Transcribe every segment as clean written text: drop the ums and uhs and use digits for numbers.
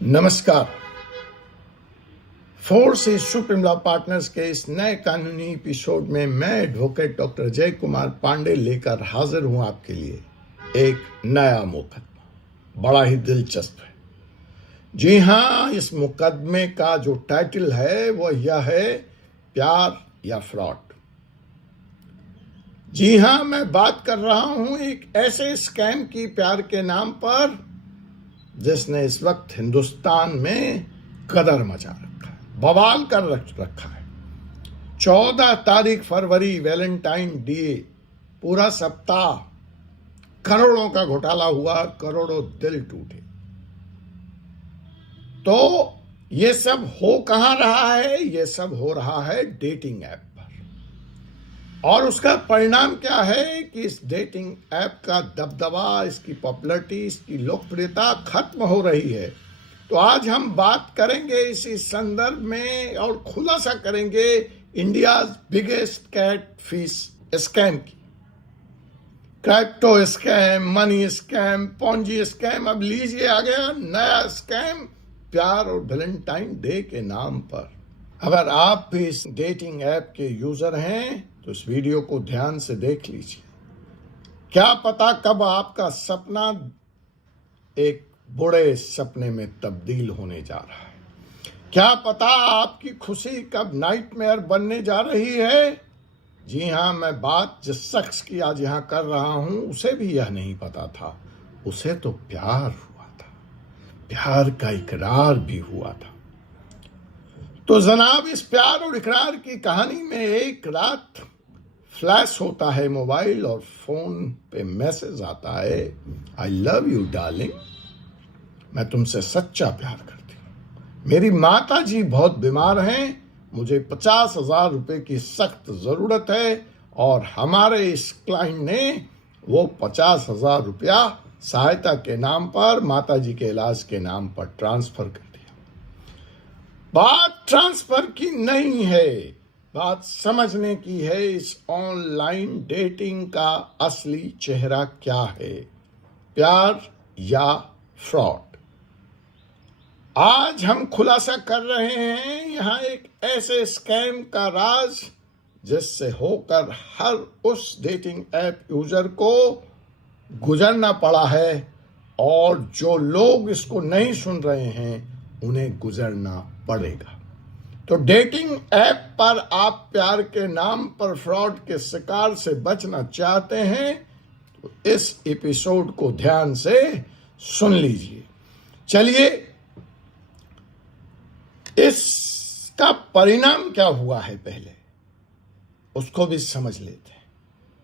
नमस्कार। Force issue Pimla partners के इस नए कानूनी एपिसोड में मैं एडवोकेट डॉक्टर जय कुमार पांडे लेकर हाजिर हूं आपके लिए एक नया मुकदमा। बड़ा ही दिलचस्प है। जी हां, इस मुकदमे का जो टाइटल है वह यह है, प्यार या फ्रॉड। जी हां, मैं बात कर रहा हूं एक ऐसे स्कैम की प्यार के नाम पर जिसने इस वक्त हिंदुस्तान में कदर मचा रखा है, बवाल कर रखा है। 14 तारीख फरवरी, वैलेंटाइन डे, पूरा सप्ताह करोड़ों का घोटाला हुआ, करोड़ों दिल टूटे। तो ये सब हो कहां रहा है? ये सब हो रहा है डेटिंग ऐप पर। और उसका परिणाम क्या है कि इस डेटिंग ऐप का दबदबा, इसकी पॉपुलैरिटी, इसकी लोकप्रियता खत्म हो रही है। तो आज हम बात करेंगे इसी संदर्भ में और खुलासा करेंगे India biggest catfish scam की। Crypto scam, money scam, Ponzi scam, अब लीजिए आ गया नया स्कैम, प्यार और वैलेंटाइन डे के नाम पर। अगर आप भी इस डेटिंग ऐप के यूजर हैं तो इस वीडियो को ध्यान से देख लीजिए। क्या पता कब आपका सपना एक बुरे सपने में तब्दील होने जा रहा है। क्या पता आपकी खुशी कब नाइटमेयर बनने जा रही है। जी हां, मैं बात जिस शख्स की आज यहां कर रहा हूं उसे भी यह नहीं पता था। उसे तो प्यार हुआ था, प्यार का इकरार भी हुआ था। तो जनाब, इस प्यार और इकरार की कहानी में एक रात फ्लैश होता है मोबाइल और फोन पे मैसेज आता है, आई लव यू डार्लिंग, मैं तुमसे सच्चा प्यार करती हूँ। मेरी माता जी बहुत बीमार हैं, मुझे 50,000 रुपए की सख्त जरूरत है और हमारे इस क्लाइंट ने वो 50,000 रुपया सहायता के नाम पर, माता जी के इलाज के नाम पर ट्रांसफर कर दिया। बात ट्रांसफर की नहीं है, बात समझने की है इस ऑनलाइन डेटिंग का असली चेहरा क्या है, प्यार या फ्रॉड। आज हम खुलासा कर रहे हैं यहां एक ऐसे स्कैम का राज जिससे होकर हर उस डेटिंग ऐप यूजर को गुजरना पड़ा है और जो लोग इसको नहीं सुन रहे हैं उन्हें गुजरना पड़ेगा। तो डेटिंग ऐप पर आप प्यार के नाम पर फ्रॉड के शिकार से बचना चाहते हैं तो इस एपिसोड को ध्यान से सुन लीजिए। चलिए, इसका परिणाम क्या हुआ है पहले उसको भी समझ लेते हैं।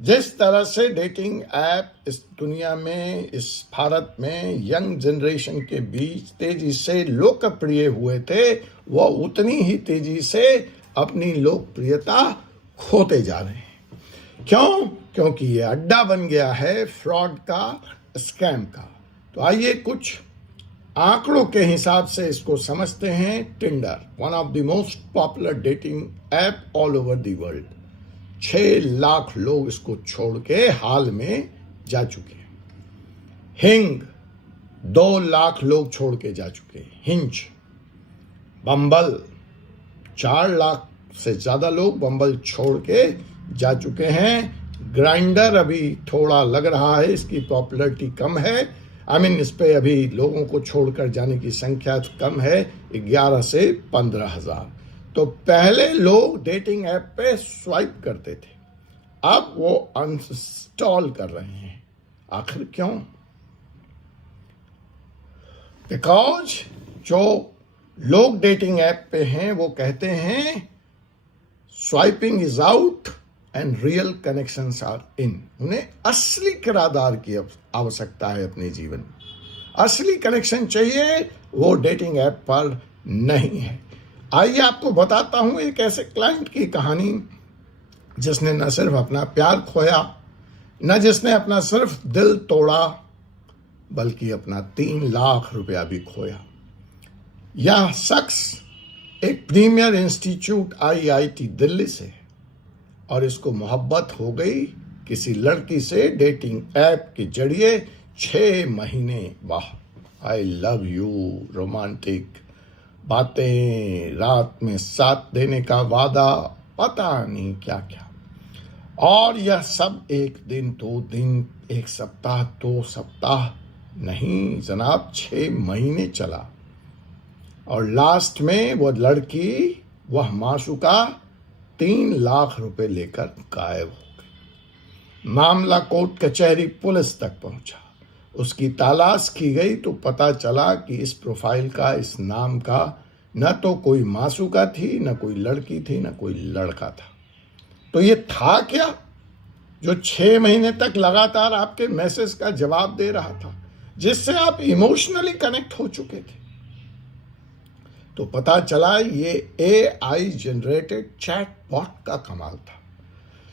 जिस तरह से डेटिंग ऐप इस दुनिया में, इस भारत में यंग जनरेशन के बीच तेजी से लोकप्रिय हुए थे, वह उतनी ही तेजी से अपनी लोकप्रियता खोते जा रहे हैं। क्यों? क्योंकि ये अड्डा बन गया है फ्रॉड का, स्कैम का। तो आइए कुछ आंकड़ों के हिसाब से इसको समझते हैं। Tinder, one of the most popular dating app all over the world, 6 lakh लोग इसको छोड़ के हाल में जा चुके हैं। हिंग, 2 लाख लोग छोड़ के जा चुके हैं। हिंज, बम्बल, 4 लाख से ज्यादा लोग बम्बल छोड़ के जा चुके हैं। ग्राइंडर अभी थोड़ा लग रहा है इसकी पॉपुलैरिटी कम है, इस पे अभी लोगों को छोड़कर जाने की संख्या कम है, 11 से 15,000। तो पहले लोग डेटिंग ऐप पे स्वाइप करते थे, अब वो अनइंस्टॉल कर रहे हैं। आखिर क्यों? बिकॉज जो लोग डेटिंग ऐप पे हैं वो कहते हैं swiping is out and real connections are in. उन्हें असली किरदार की आवश्यकता है अपने जीवन में, असली कनेक्शन चाहिए, वो डेटिंग ऐप पर नहीं है। आइए आपको बताता हूं एक ऐसे क्लाइंट की कहानी जिसने न सिर्फ अपना प्यार खोया, न जिसने अपना सिर्फ दिल तोड़ा, बल्कि अपना 3 लाख रुपया भी खोया। यह शख्स एक प्रीमियर इंस्टीट्यूट IIT दिल्ली से है और इसको मोहब्बत हो गई किसी लड़की से डेटिंग ऐप के जरिए 6 महीने बाद। आई लव यू, रोमांटिक बातें, रात में साथ देने का वादा, पता नहीं क्या क्या। और यह सब एक दिन, 2 दिन, 1 सप्ताह, 2 सप्ताह नहीं जनाब, 6 महीने चला। और लास्ट में वो लड़की, वह माशूका 3 लाख रुपए लेकर गायब हो गई। मामला कोर्ट कचहरी पुलिस तक पहुंचा। उसकी तलाश की गई तो पता चला कि इस प्रोफाइल का, इस नाम का न तो कोई मासूका थी, न कोई लड़की थी, न कोई लड़का था। तो ये था क्या जो 6 महीने तक लगातार आपके मैसेज का जवाब दे रहा था, जिससे आप इमोशनली कनेक्ट हो चुके थे? तो पता चला ये AI जनरेटेड चैट बॉट का कमाल था।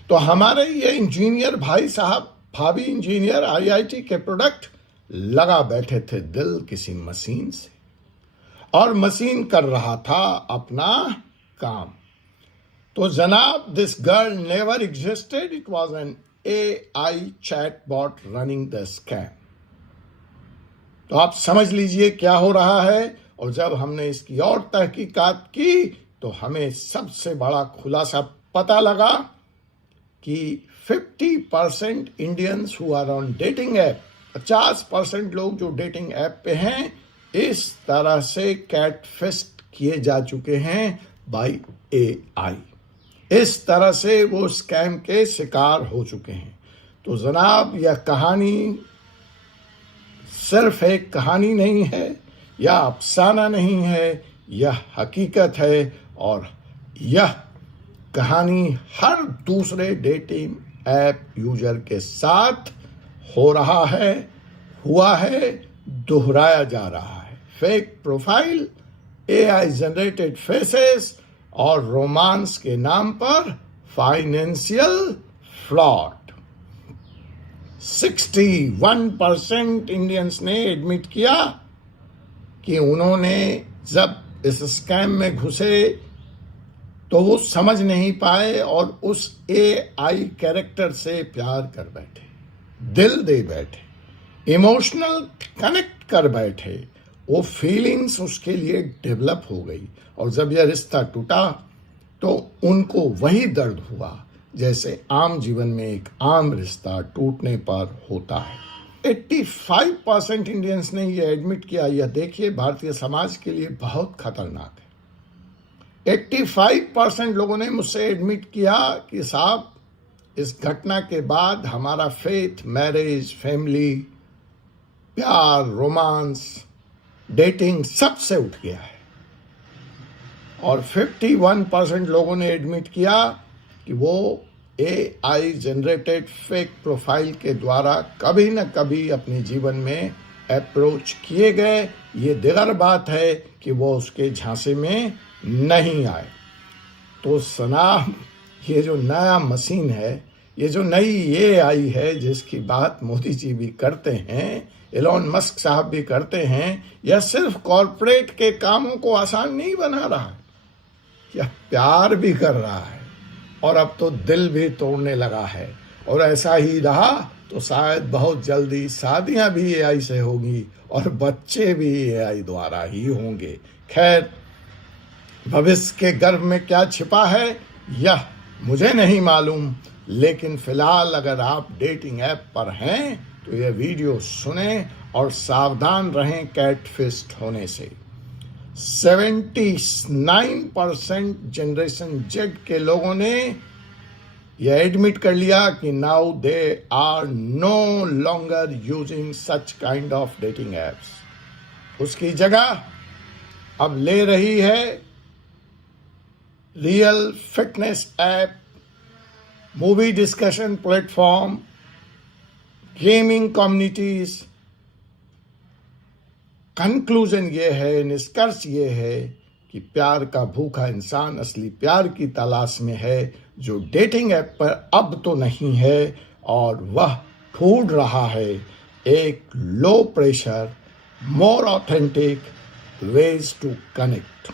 तो हमारे ये इंजीनियर भाई साहब, भाभी इंजीनियर IIT के प्रोडक्ट लगा बैठे थे दिल किसी मशीन से, और मशीन कर रहा था अपना काम। तो जनाब, this girl never existed, it was an AI chatbot running the scam. तो आप समझ लीजिए क्या हो रहा है। और जब हमने इसकी और तहकीकात की तो हमें सबसे बड़ा खुलासा पता लगा कि 50% Indians who are on dating app, 50% लोग जो डेटिंग ऐप पे हैं, इस तरह से कैटफिस्ट किए जा चुके हैं बाय AI। इस तरह से वो स्कैम के शिकार हो चुके हैं। तो जनाब, यह कहानी सिर्फ एक कहानी नहीं है, यह अफसाना नहीं है, यह हकीकत है। और यह कहानी हर दूसरे डेटिंग ऐप यूजर के साथ हो रहा है, हुआ है, दोहराया जा रहा है। Fake profile, AI generated faces और रोमांस के नाम पर फाइनेंशियल फ्रॉड। 61% इंडियंस ने एडमिट किया कि उन्होंने जब इस स्कैम में घुसे तो वो समझ नहीं पाए और उस AI कैरेक्टर से प्यार कर बैठे, दिल दे बैठे, इमोशनल कनेक्ट कर बैठे। वो फीलिंग्स उसके लिए डेवलप हो गई। और जब यह रिश्ता टूटा तो उनको वही दर्द हुआ जैसे आम जीवन में एक आम रिश्ता टूटने पर होता है। 85% इंडियंस ने यह एडमिट किया। यह देखिए, भारतीय समाज के लिए बहुत खतरनाक है। 85% लोगों ने मुझसे एडमिट किया कि साहब, इस घटना के बाद हमारा फेथ, मैरिज, फैमिली, प्यार, रोमांस, डेटिंग सबसे उठ गया है। और 51% लोगों ने एडमिट किया कि वो AI जनरेटेड फेक प्रोफाइल के द्वारा कभी न कभी अपने जीवन में अप्रोच किए गए। ये दिगर बात है कि वो उसके झांसे में नहीं आए। तो सनाब, ये जो नया मशीन है, ये जो नई AI है जिसकी बात मोदी जी भी करते हैं, एलोन मस्क साहब भी करते हैं, यह सिर्फ कॉरपोरेट के कामों को आसान नहीं बना रहा, यह प्यार भी कर रहा है और अब तो दिल भी तोड़ने लगा है। और ऐसा ही रहा तो शायद बहुत जल्दी शादियां भी AI से होगी और बच्चे भी AI द्वारा ही होंगे। खैर, भविष्य के गर्भ में क्या छिपा है यह मुझे नहीं मालूम, लेकिन फिलहाल अगर आप डेटिंग ऐप पर हैं तो यह वीडियो सुनें और सावधान रहें कैटफिस्ट होने से। 79% जनरेशन जेड के लोगों ने यह एडमिट कर लिया कि now they are no longer using such kind of dating apps. उसकी जगह अब ले रही है real fitness app, movie discussion platform, gaming communities. Conclusion ये है, निष्कर्ष ये है कि प्यार का भूखा इंसान असली प्यार की तलाश में है, जो डेटिंग ऐप पर अब तो नहीं है और वह ढूंढ रहा है एक low pressure, more authentic ways to connect.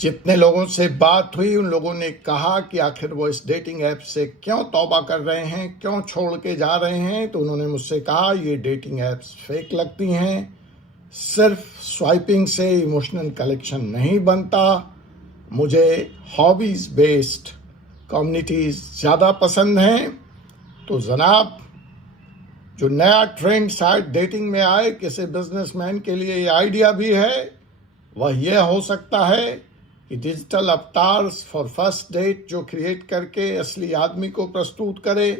जितने लोगों से बात हुई उन लोगों ने कहा कि आखिर वो इस डेटिंग ऐप से क्यों तौबा कर रहे हैं, क्यों छोड़ के जा रहे हैं। तो उन्होंने मुझसे कहा ये डेटिंग ऐप्स फेक लगती हैं, सिर्फ स्वाइपिंग से इमोशनल कलेक्शन नहीं बनता। मुझे हॉबीज बेस्ड कम्युनिटीज ज़्यादा पसंद हैं। तो जनाब, जो नया ट्रेंड शायद डेटिंग में आए, किसी बिजनेसमैन के लिए ये आइडिया भी है, वह यह हो सकता है कि digital avatars for first date जो क्रिएट करके असली आदमी को प्रस्तुत करे।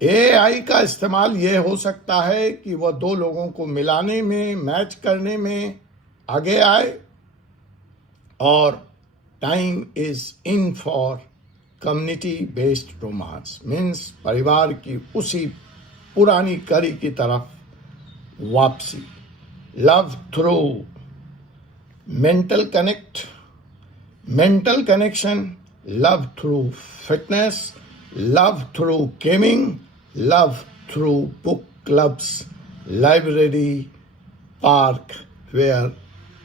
एआई का इस्तेमाल यह हो सकता है कि वह दो लोगों को मिलाने में, मैच करने में आगे आए। और time is in for community based romance, means परिवार की उसी पुरानी कड़ी की तरफ वापसी। Love through mental connection, love through fitness, love through gaming, love through book clubs, library, park, where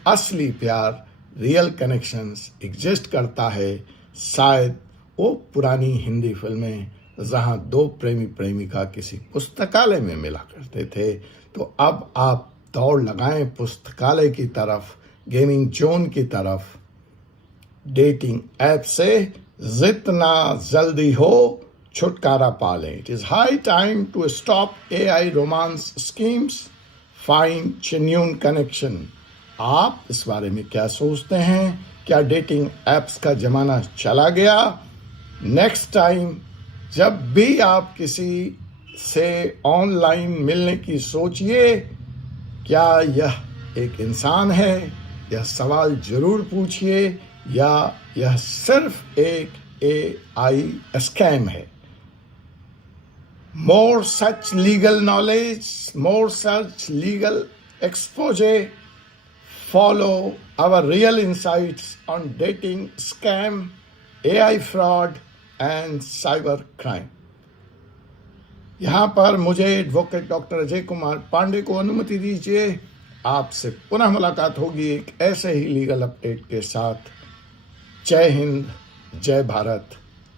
असली प्यार, रियल कनेक्शंस एग्जिस्ट करता है। शायद वो पुरानी हिंदी फिल्में जहां दो प्रेमी प्रेमिका किसी पुस्तकालय में मिला करते थे, तो अब आप दौड़ लगाएं पुस्तकालय की तरफ, गेमिंग जोन की तरफ। डेटिंग ऐप से जितना जल्दी हो छुटकारा पा लें। It is high time to stop AI romance schemes, find genuine connection. आप इस बारे में क्या सोचते हैं? क्या डेटिंग ऐप्स का जमाना चला गया? नेक्स्ट टाइम जब भी आप किसी से ऑनलाइन मिलने की सोचिए, क्या यह एक इंसान है? यह सवाल जरूर पूछिए, या यह सिर्फ एक एआई स्कैम है। More such legal knowledge, more such legal exposure, follow our real insights on dating scam, AI fraud and cyber crime. यहाँ पर मुझे एडवोकेट डॉक्टर अजय कुमार पांडे को अनुमति दीजिए। आपसे पुनः मुलाकात होगी एक ऐसे ही लीगल अपडेट के साथ। जय हिंद, जय भारत,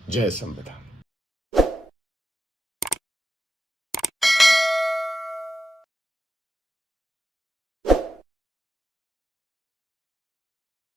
जय संविधान।